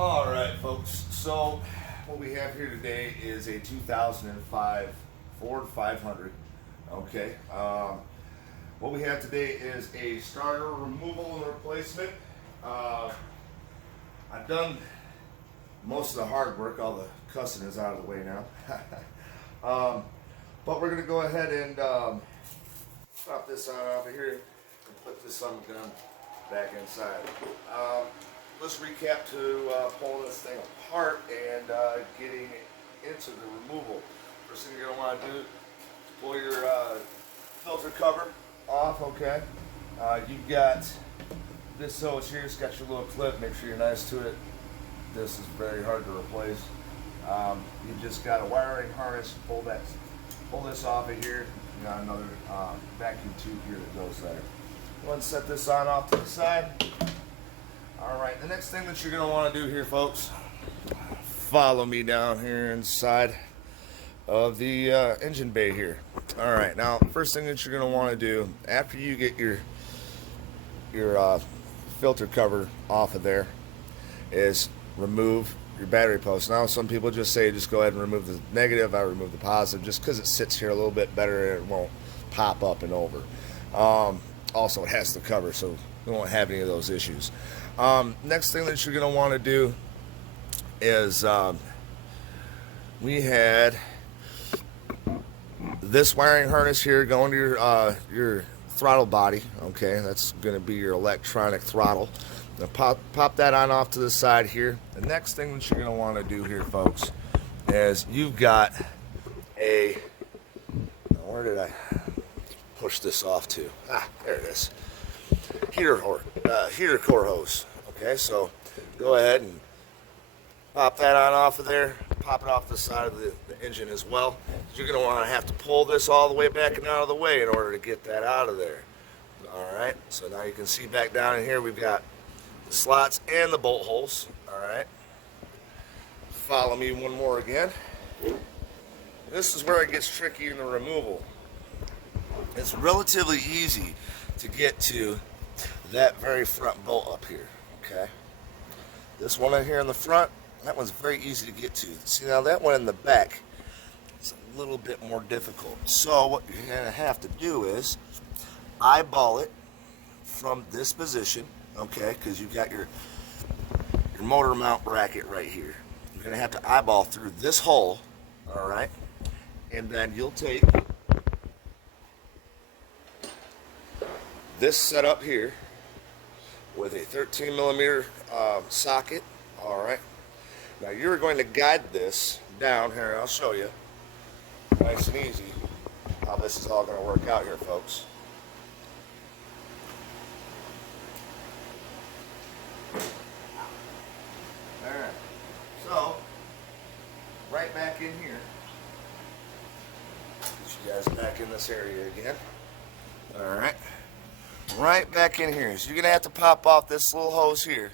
All right, folks. So what we have here today is a 2005 Ford 500. Okay. What we have today is a starter removal and replacement. I've done most of the hard work. All the cussing is out of the way now. But we're going to go ahead and pop this on off of here and put this on the gun back inside. Let's recap to pulling this thing apart and getting into the removal. First thing you're going to want to do is pull your filter cover off, okay? You've got this hose here, it's got your little clip, make sure you're nice to it. This is very hard to replace. You just got a wiring harness, pull this off of here. You got another vacuum tube here that goes there. Go ahead and set this on off to the side. Alright, the next thing that you're going to want to do here, folks, follow me down here inside of the engine bay here. Alright, now first thing that you're going to want to do after you get your filter cover off of there is remove your battery post. Now some people just say just go ahead and remove the negative. I remove the positive just because it sits here a little bit better and it won't pop up and over. Also, it has the cover, so we won't have any of those issues. Next thing that you're going to want to do is we had this wiring harness here going to your throttle body. Okay, that's going to be your electronic throttle. Now pop that on off to the side here. The next thing that you're going to want to do here, folks, is you've got a, where did I push this off to? There it is. Heater core hose. Okay, so go ahead and pop that on off of there. Pop it off the side of the engine as well. You're going to want to have to pull this all the way back and out of the way in order to get that out of there. Alright, so now you can see back down in here we've got the slots and the bolt holes. Alright, follow me one more again. This is where it gets tricky in the removal. It's relatively easy to get to that very front bolt up here. Okay, this one in here in the front, that one's very easy to get to. See, now that one in the back is a little bit more difficult. So what you're going to have to do is eyeball it from this position, okay, because you've got your motor mount bracket right here. You're going to have to eyeball through this hole, all right, and then you'll take this setup here with a 13 millimeter socket. All right, now you're going to guide this down here. I'll show you nice and easy how this is all going to work out here, folks. All right, so right back in here, get you guys back in this area again. All right, right back in here. So you're going to have to pop off this little hose here.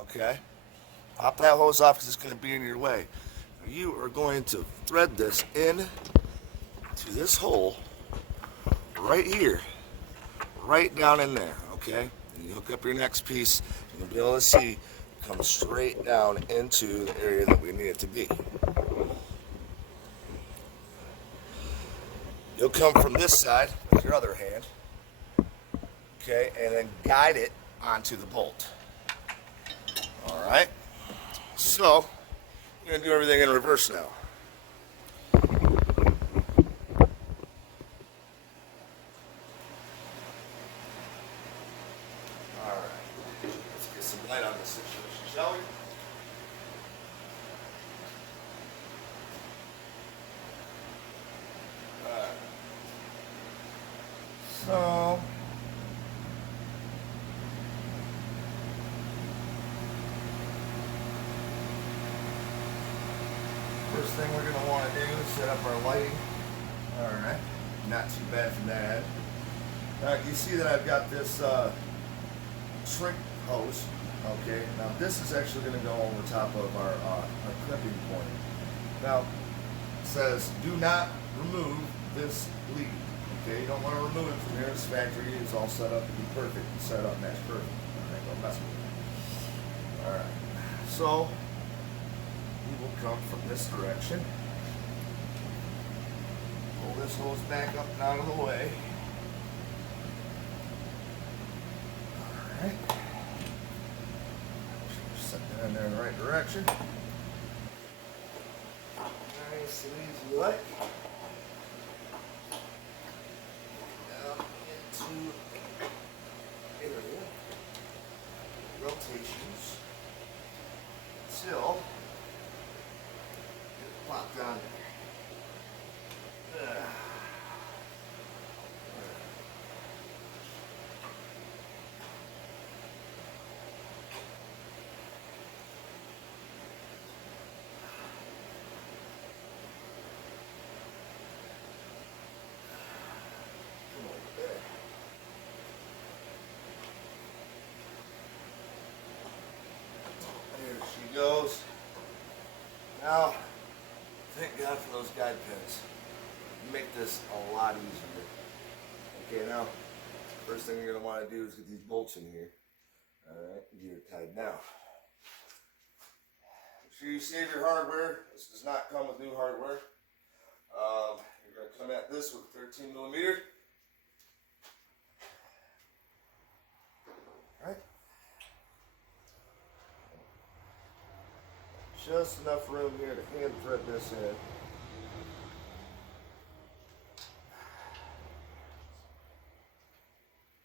Okay, pop that hose off because it's going to be in your way. You are going to thread this in to this hole right here, right down in there. Okay, and you hook up your next piece, you'll be able to see come straight down into the area that we need it to be. You'll come from this side with your other hand, okay, and then guide it onto the bolt. All right, so we're going to do everything in reverse now. All right, let's get some light on this situation, shall we? All right. So first thing we're going to want to do is set up our lighting. Alright, not too bad from that end. You see that I've got this shrink hose. Okay, now this is actually going to go over top of our clipping point. Now, it says do not remove this lead. Okay, you don't want to remove it from here. It's factory. It's all set up to be perfect. It's set up, match perfect. Alright, don't mess with it. Alright, So we will come from this direction. Pull this hose back up and out of the way. Alright. Set that in there in the right direction. Nice and easy like. Down into area. Rotations. Until it pop down there. There she goes. Now, thank God for those guide pins. Make this a lot easier. Okay, now, first thing you're going to want to do is get these bolts in here. Alright, get it tied now. Make sure you save your hardware. This does not come with new hardware. You're going to come at this with 13 millimeter. Alright. Just enough room here to hand thread this in.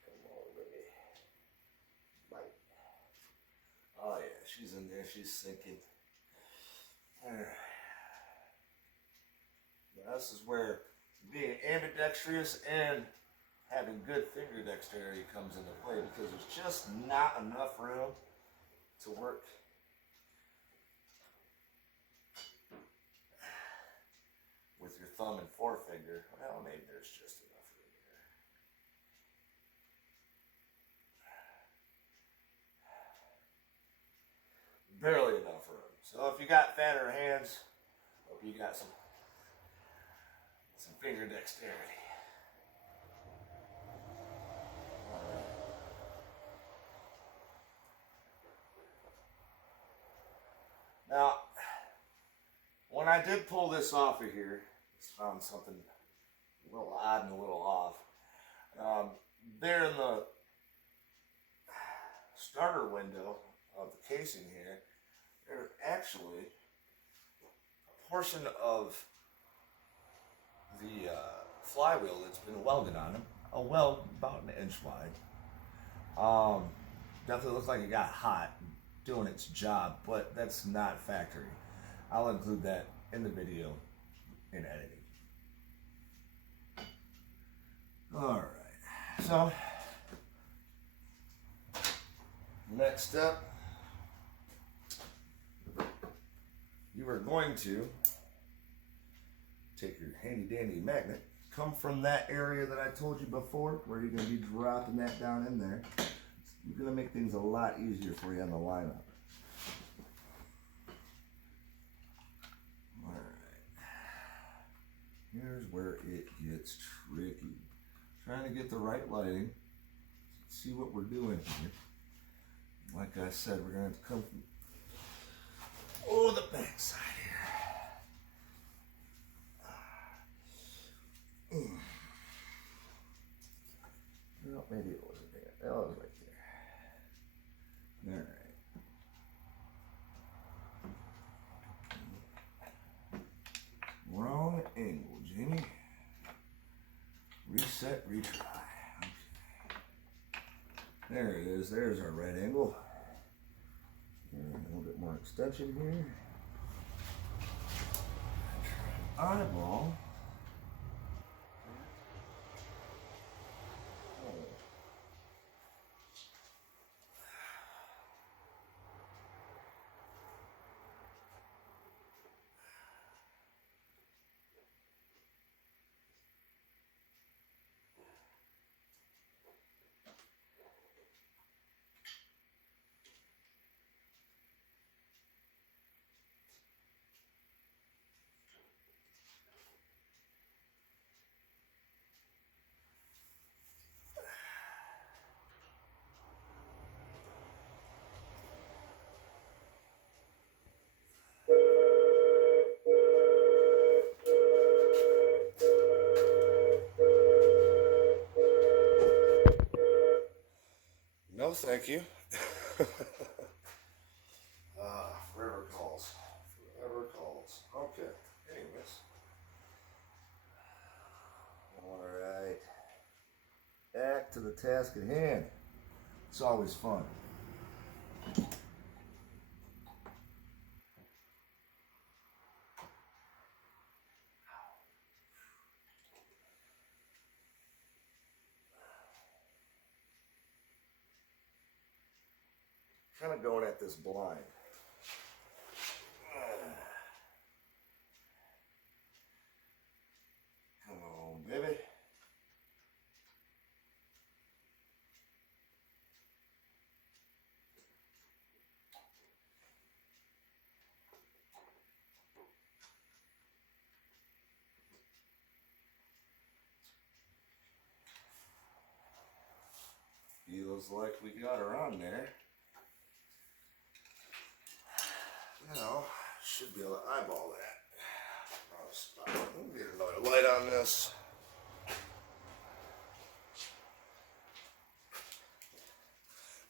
Come on, baby. Bite. Oh yeah, she's in there. She's sinking. Alright. Now this is where being ambidextrous and having good finger dexterity comes into play, because there's just not enough room to work with your thumb and forefinger. Well, maybe there's just enough room here. Barely enough room. So if you got fatter hands, hope you got some finger dexterity. Now, when I did pull this off of here, I found something a little odd and a little off. There in the starter window of the casing here, there's actually a portion of the flywheel that's been welded on them. A weld about an inch wide. Definitely looks like it got hot doing its job, but that's not factory. I'll include that in the video in editing. Alright, so next step, you are going to take your handy dandy magnet, come from that area that I told you before, where you're going to be dropping that down in there. It's going to make things a lot easier for you on the lineup. Here's where it gets tricky. Trying to get the right lighting. See what we're doing here. Like I said, we're going to have to come from the back side here. Well, maybe it wasn't there. Oh, it was right there. All right. Wrong angle, Jamie. Reset, retry. Okay. There it is. There's our right angle. And a little bit more extension here. Eyeball. No, thank you. Forever calls. Forever calls. Okay. Anyways. Alright. Back to the task at hand. It's always fun. Kind of going at this blind. Come on, baby. Feels like we got her on there. Now, should be able to eyeball that. Let me get another light on this.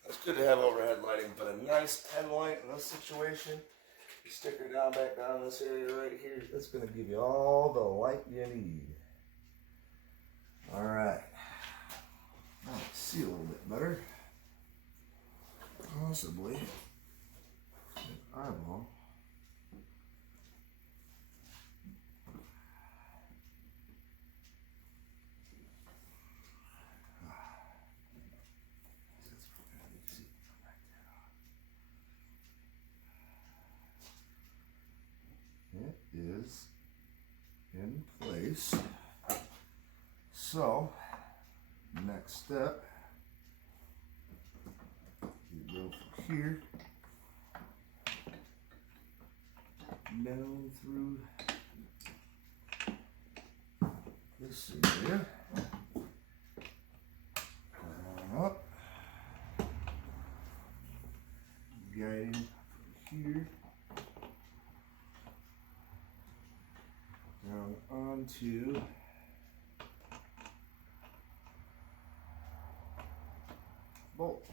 It's good to have overhead lighting, but a nice pen light in this situation, you stick her down back down this area right here, it's going to give you all the light you need. Alright. Now let's see a little bit better. Possibly an eyeball. It is in place. So, next step, you go from here down through this area, up, guiding from here down onto bolt.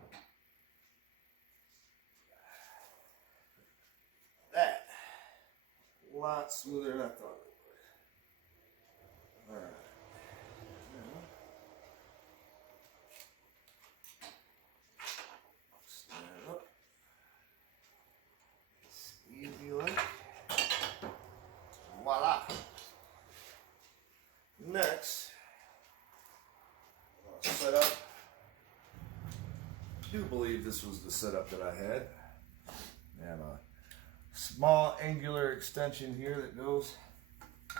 Okay. That a lot smoother than I thought it would. All right. Now, stand up. It's easy like. Voila. Next, I'll set up. I do believe this was the setup that I had. I have a small angular extension here that goes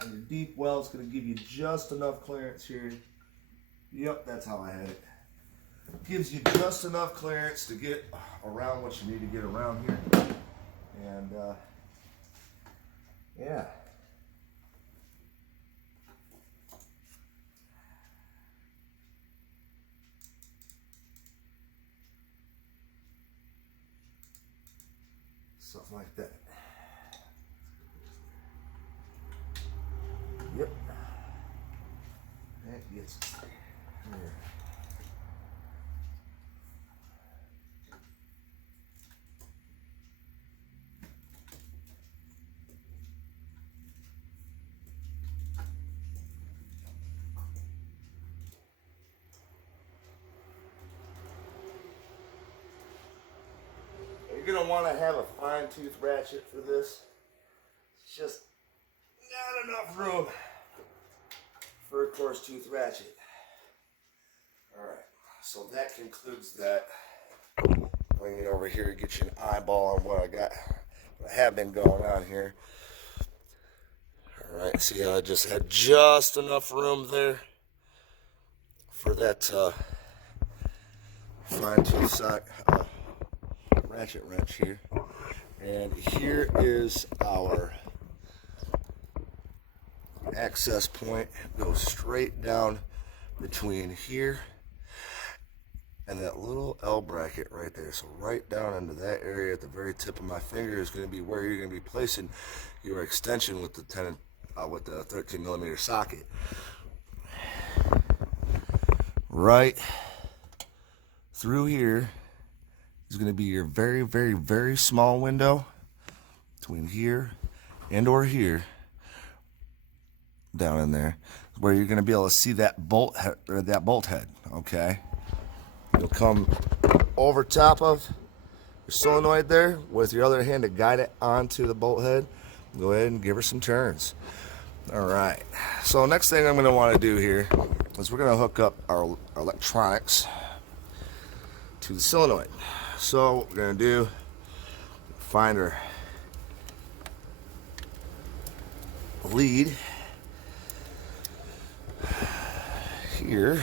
on your deep well. It's going to give you just enough clearance here. Yep, that's how I had it. Gives you just enough clearance to get around what you need to get around here. And yeah. Something like that. Yep. That gets it here. You're going to want to have a fine tooth ratchet for this. It's just not enough room for a coarse tooth ratchet. So that concludes that. Bring it over here, get you an eyeball on what I have been going on here. All right, see how I just had just enough room there for that fine tooth sock ratchet wrench here. And here is our access point. Goes straight down between here and that little L bracket right there. So right down into that area at the very tip of my finger is going to be where you're going to be placing your extension with the 13 millimeter socket. Right through here is going to be your very, very, very small window between here and or here, down in there, where you're going to be able to see that bolt head. Okay, you'll come over top of your solenoid there with your other hand to guide it onto the bolt head. Go ahead and give her some turns. All right, so next thing I'm going to want to do here is we're going to hook up our electronics to the solenoid. So what we're going to do, find our lead here.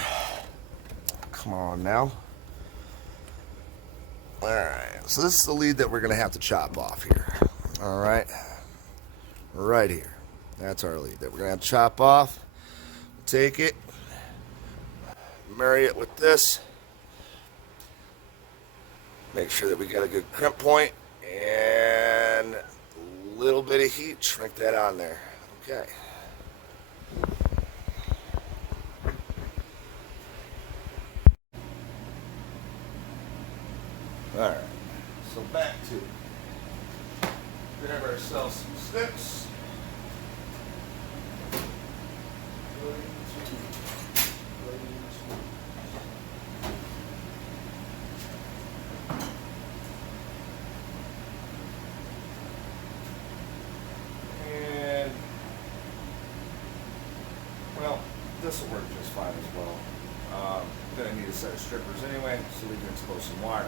Come on now. All right, so this is the lead that we're going to have to chop off here. All right, right here. That's our lead that we're going to have to chop off. Take it, marry it with this. Make sure that we got a good crimp point and a little bit of heat. Shrink that on there. Okay. All right. So back to grab ourselves some snips. This will work just fine as well. I'm going to need a set of strippers anyway, so we can expose some wire.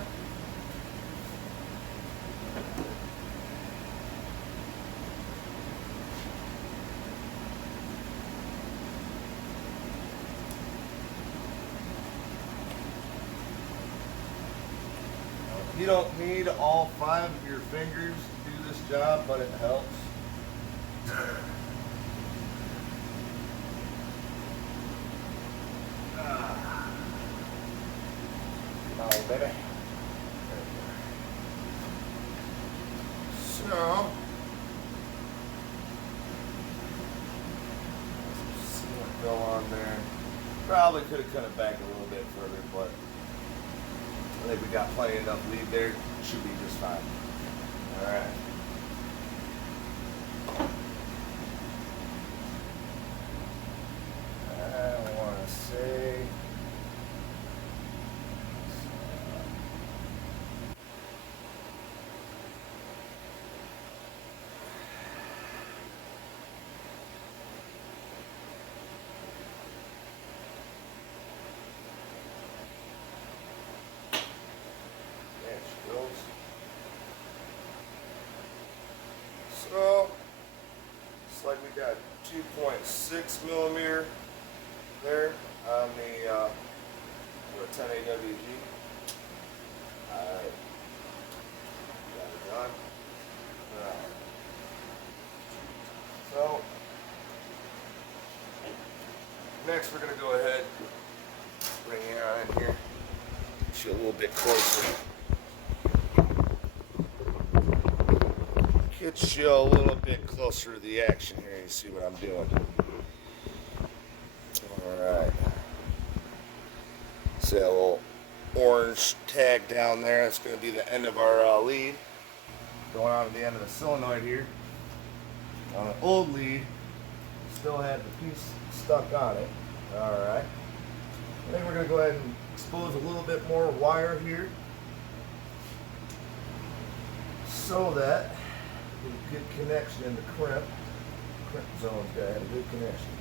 You don't need all 5 of your fingers to do this job, but it helps. Baby. So, go on there. Probably could have cut it back a little bit further, but I think we got plenty enough lead there. Should be just fine. All right. I want to say. So, it's like we got 2.6 millimeter there on the 10 AWG. Alright, got it done. Alright. So, next we're going to go ahead, bring it on in here, get you a little bit closer. Get you a little bit closer to the action here. You see what I'm doing. Alright. See that little orange tag down there? That's going to be the end of our lead. Going on to the end of the solenoid here. On an old lead, still had the piece stuck on it. Alright. I think we're going to go ahead and expose a little bit more wire here, so that good connection in the crimp zone's got to have a good connection.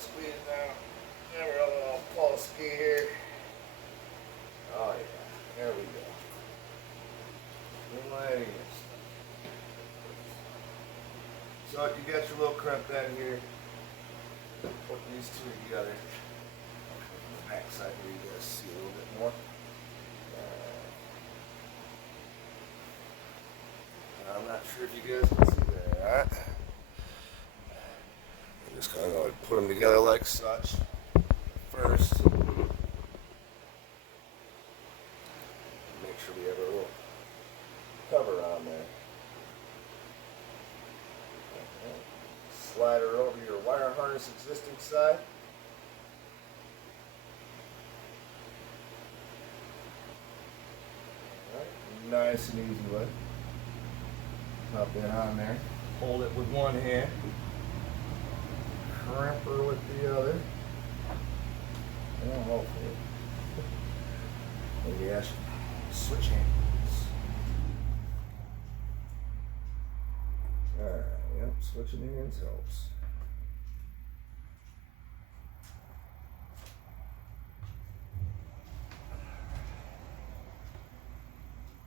squeeze down. There we go, little pull ski here. Oh yeah, there we go. So you got your little crimp down here. Put these two together. On the back side here, you guys see a little bit more. I'm not sure if you guys can see that. All right. I'm just kind of going to put them together like such. First, make sure we have a little cover on there. Slide her over your wire harness existing side. Alright, nice and easy way. Pop that on there. Hold it with one hand. Crimp her with the other. And hopefully. Maybe I should switch hands. Alright, yep, switching hands helps.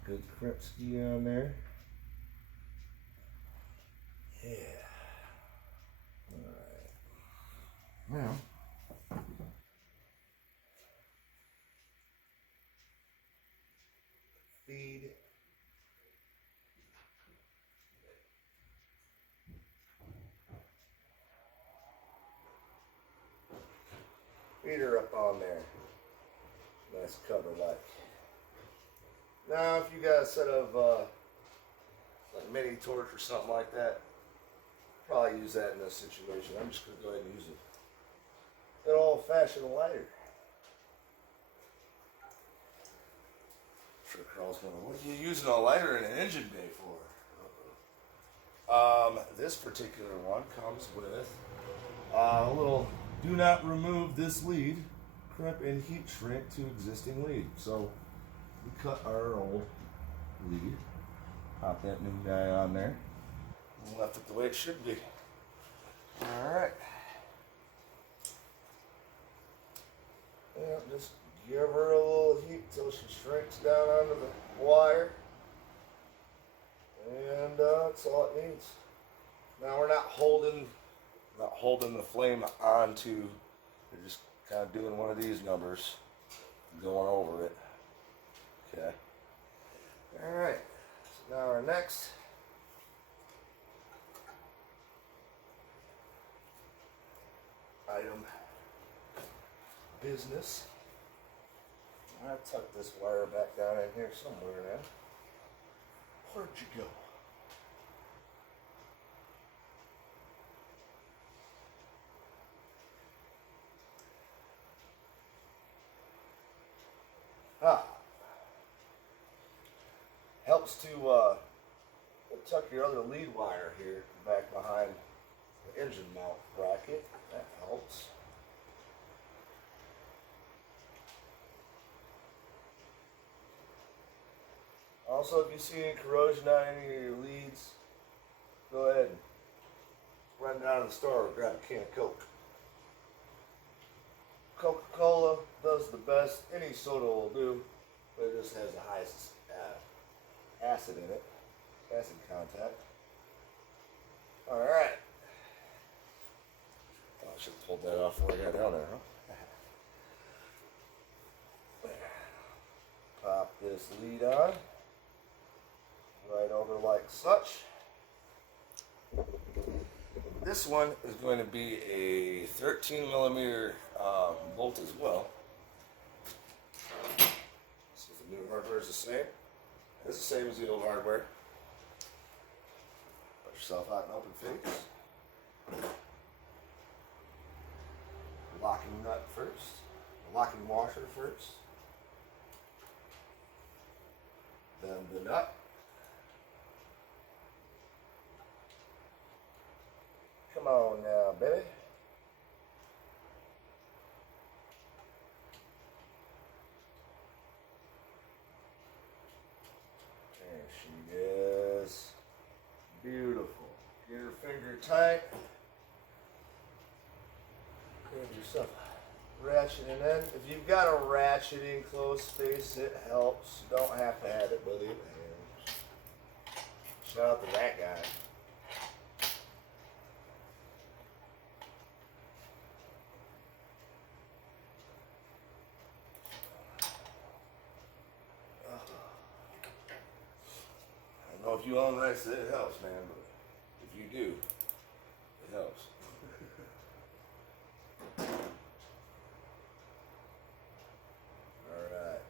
Good crimp ski on there. Yeah. Alright. Now, feed. Feed her up on there. Nice cover like. Now, if you got a set of like mini torch or something like that, probably use that in this situation. I'm just going to go ahead and use it. An old-fashioned lighter. I'm sure Carl's going, what are you using a lighter in an engine bay for? This particular one comes with a little do not remove this lead, crimp and heat shrink to existing lead. So we cut our old lead, pop that new guy on there, and left it the way it should be. Alright. Yeah, just give her a little heat till she shrinks down onto the wire. And that's all it needs. Now we're not holding the flame onto, we're just kind of doing one of these numbers, going over it. Okay. Alright. So now our next item, business. I tucked this wire back down in here somewhere now. Where'd you go? Helps to tuck your other lead wire here back behind the engine mount bracket. That helps. Also, if you see any corrosion on any of your leads, go ahead and run down to the store and grab a can of Coke. Coca-Cola does the best. Any soda will do, but it just has the highest acid in it, acid content. Alright. Oh, I should have pulled that off before I got down there, huh? Pop this lead on, right over like such. This one is going to be a 13 millimeter bolt as well. So the new hardware is the same. It's the same as the old hardware. Put yourself out in open face. Locking nut first. Locking washer first. Then the nut. Come on now, baby. There she is. Beautiful. Get her finger tight. yourself ratcheting in. If you've got a ratcheting close space, it helps. You don't have to have it, but it helps. Shout out to that guy. I don't know if you own this, it helps, man, but if you do, it helps. Alright,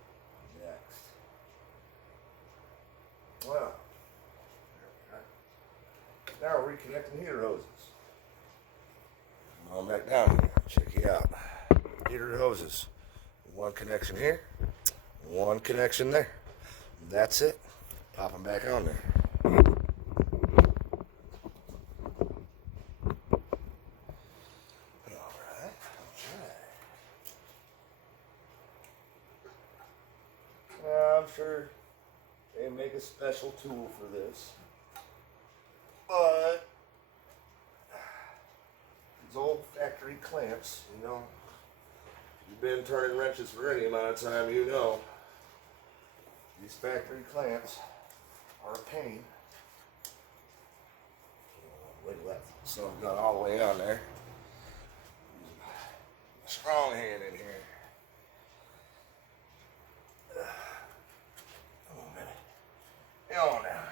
next. Well, now we're reconnecting heater hoses. Come on back down here, check you out. Heater hoses. One connection here, one connection there. That's it. Pop them back on there. Alright. I'm sure they make a special tool for this. But these old factory clamps, you know, if you've been turning wrenches for any amount of time, you know, these factory clamps are a pain. Wiggle that son of a gun all the way on there. A strong hand in here. Come on, baby. Come on now.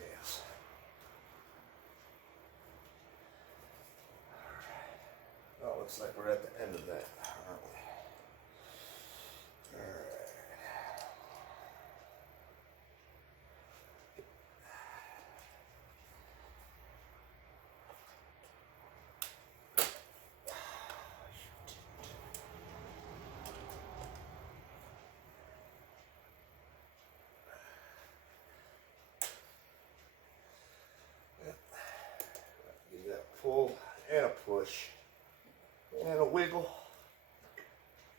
Yes. Well, looks like we're at the end of that, aren't we? Alright. Give that a pull and a push and a wiggle.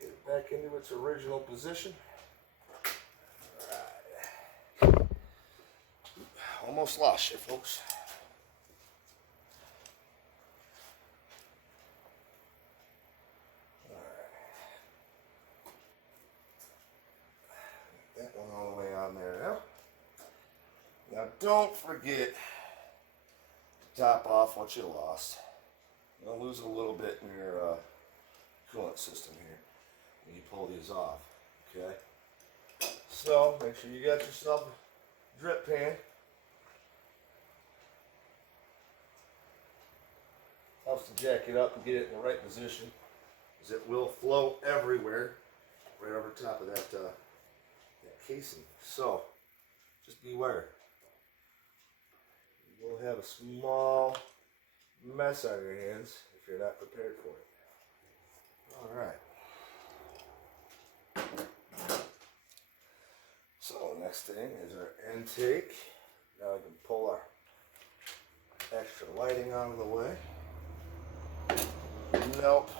Get it back into its original position. All right. Almost lost you, folks. All right. That one all the way on there now. Now don't forget to top off what you lost. You'll lose a little bit in your coolant system here when you pull these off, okay? So make sure you got yourself a drip pan. Helps to jack it up and get it in the right position, because it will flow everywhere right over top of that casing. So just beware. You will have a small mess on your hands if you're not prepared for it. All right. So next thing is our intake. Now we can pull our extra lighting out of the way. Nope,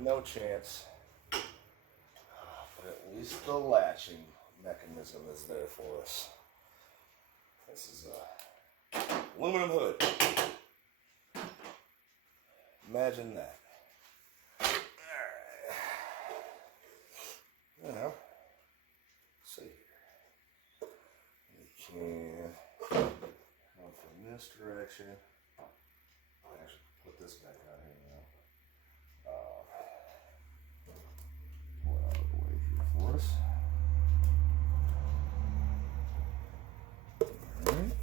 no chance. But at least the latching mechanism is there for us. This is a aluminum hood. Imagine that. Alright. Now, let's see here. We can come from this direction. I'll actually put this back out here now. Pull it out of the way here for us. Alright.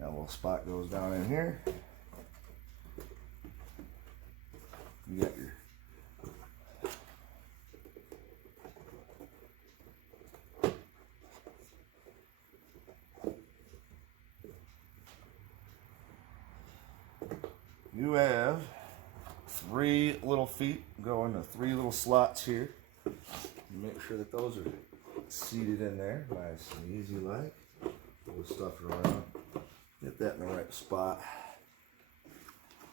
Now a little spot goes down in here. You got your you have 3 little feet go into 3 little slots here. Make sure that those are seated in there, nice and easy like. Pull the stuff around, get that in the right spot.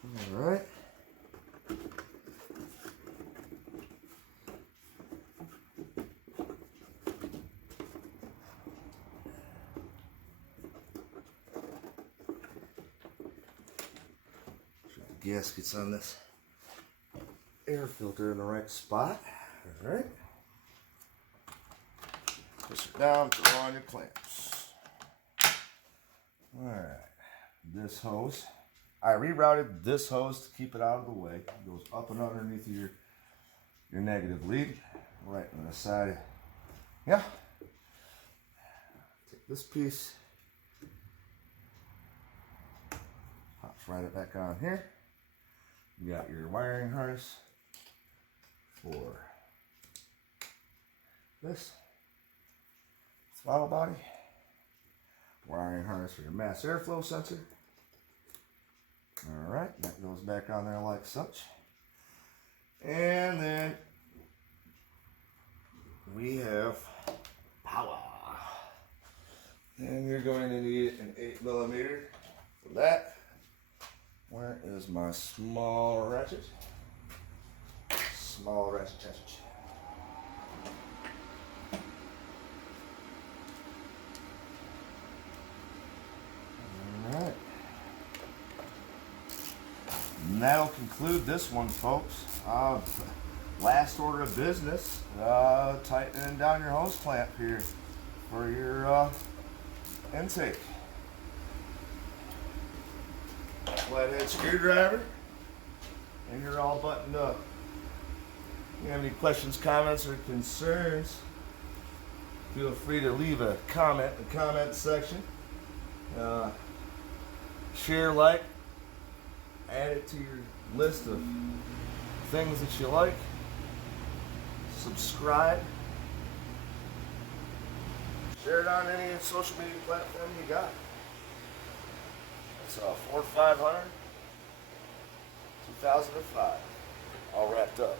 All right. gaskets on this air filter in the right spot. All right. Push it down, throw on your clamps. All right. This hose, I rerouted this hose to keep it out of the way. It goes up and underneath your negative lead, right on the side. Yeah. Take this piece, pops right back on here. You got your wiring harness for this throttle body, wiring harness for your mass airflow sensor. All right, that goes back on there like such. And then we have power. And you're going to need an 8mm for that. Where is my small ratchet? Small ratchet. All right. And that'll conclude this one, folks. Last order of business, tightening down your hose clamp here for your intake. Flathead screwdriver, and you're all buttoned up. If you have any questions, comments, or concerns, feel free to leave a comment in the comment section. Share, like, add it to your list of things that you like. Subscribe. Share it on any social media platform you got. It's Ford 500, 2005, all wrapped up.